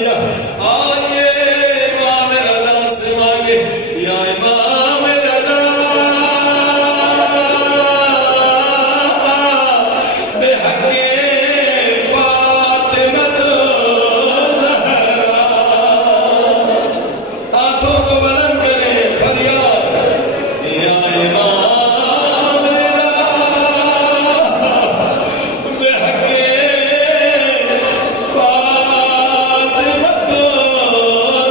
दिया। आइए इमाम रज़ा से मांगे, या इमाम रज़ा बेहक़े फातिमा ज़हरा। हाथों को बुलंद करें, फरियाद, या इमाम रज़ा बेहक़े फातिमा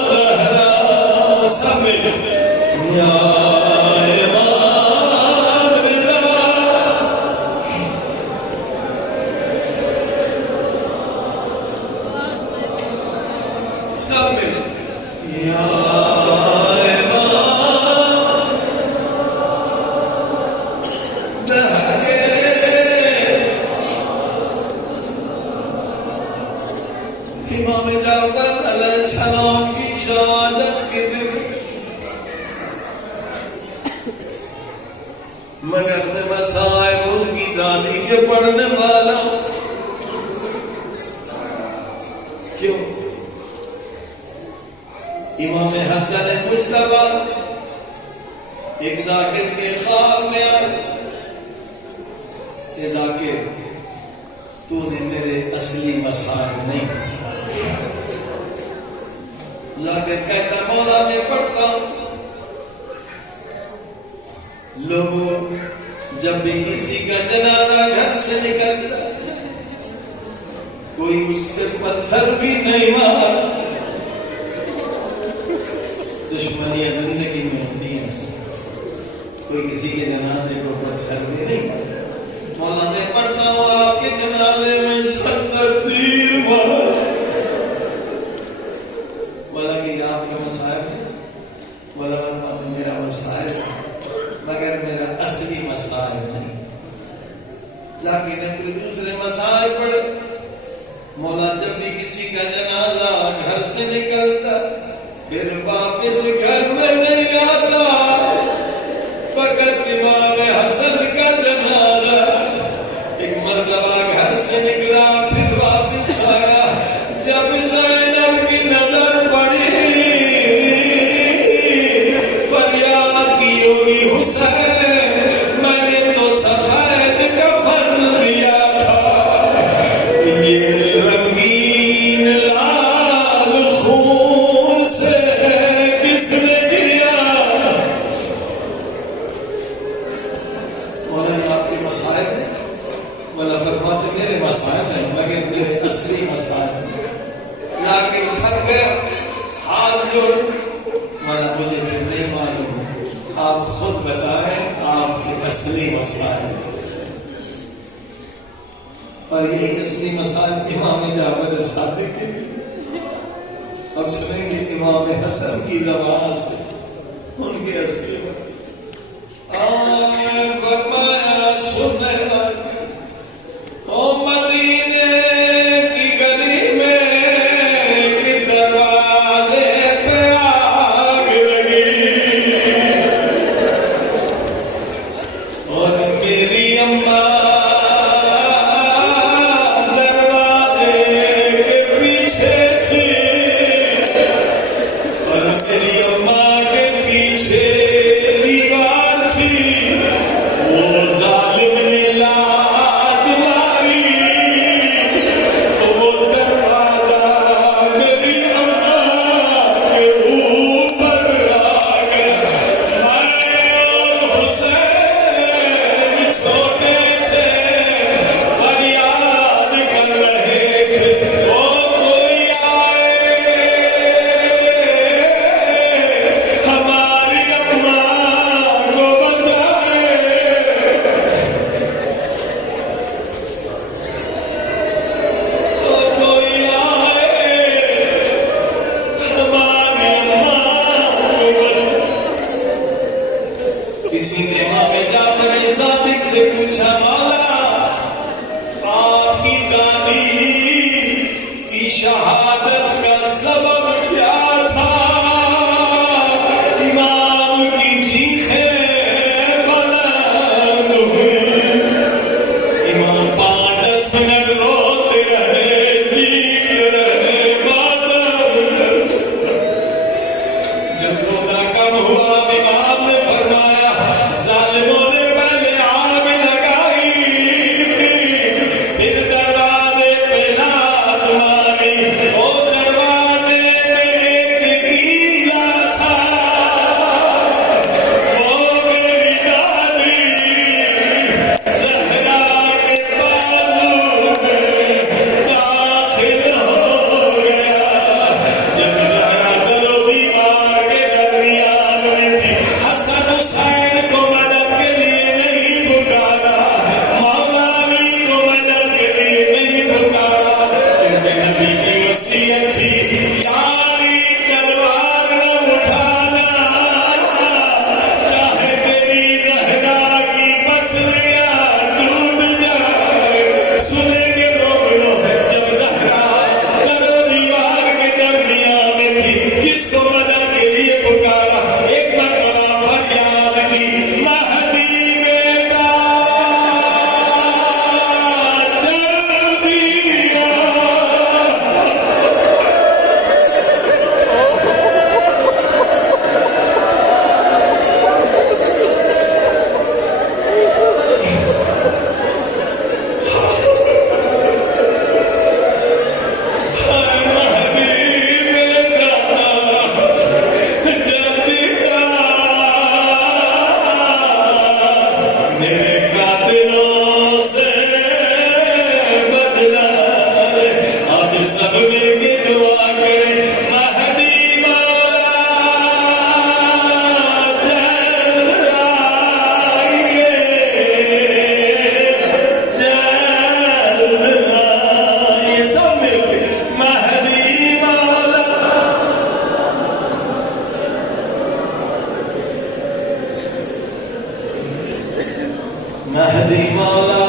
ज़हरा। सब या इमाम रज़ा। सब या इमाम जाफर अलैहिस्सलाम की शहादत के दिन मगर मैं मसाइब उनकी दादी के पढ़ने वाला हूं। क्यों? इमाम हसन मुज्तबा एक जाकिर के ख्वाब में आए, ये जाकिर तूने मेरे असली मसाज नहीं। जाकिर कहता मौला मैं पढ़ता हूं। लोगों जब भी किसी का जनाजा घर से निकलता कोई उस पे पत्थर भी नहीं मार। दुश्मनियां जिंदगी में होती हैं, कोई किसी के जनाजे को पत्थर भी नहीं। मौला मैं पढ़ता हूँ आपके जनाजे में 70 तीर मार। बोला कि आपके मसाइब है? बोला मेरा मसाइब है मगर मेरा असली मसाइब नहीं। जाके ने कोई दूसरे मसाइब पढ़े। मौला जब भी किसी का जनाजा घर से निकलता फिर वापस घर में नहीं आता। फकत इमाम हसन का जनाजा एक मर्तबा घर से निकला फिर वापस आया। जब ज़ैनब की नजर पड़ी फरियाद की होगी हुसैन मैंने तो सफेद कफन दिया था, ये रंगीन लाल खून से किसने किया। मौलाना आपके मसाइब हैं? बोला फरमाते मेरे मसाइब हैं मगर मेरे असली मसाइब हैं। लाके थक गए, हाथ जोड़, मौला मुझे फिर नहीं मालूम, आप खुद बताएं आपके असली मसाइब हैं। और यही असली मसाइब इमाम जाफर सादिक के। अब सुनेंगे इमाम हसन की ज़बान से उनके असली फरमाया सुने ओ मदीने की गली में कि दरवाजे पे आग लगी और मेरी अम्मा दरवाजे के पीछे थी और मेरी अम्मा के पीछे दीवार थी। वो जालिम ने लात मारी तो वो दरवाजा मेरी अम्मा के ऊपर आ गया। मैं और हुसैन छोटे थे फरियाद कर रहे थे ओ कोई आए हमारी अम्मा को बताए। ओ कोई आए हमारी अम्मा को बताए। किसी ने इमाम जाफर सादिक से पूछा मौला आपकी दादी की शहादत का सबब क्या था। इमाम की चीखें बुलंद हुई। इमाम 5-10 मिनट रोते रहे, चीखते रहे, मातम की वसीयत थी, यानी तलवार न उठाना, चाहे तेरी जहरा की पसलियां टूट जाए। सुनेंगे लोग जब जहरा दरो दीवार के दरमियान में थी, किसको मदद के लिए पुकारा, एक मरतबा फरियाद की, महदी बेटा सब मिलके दुआ करें, महदी मौला जल्द आइए, जल्द आइए। सब मिलके महदी मौला, महदी मौला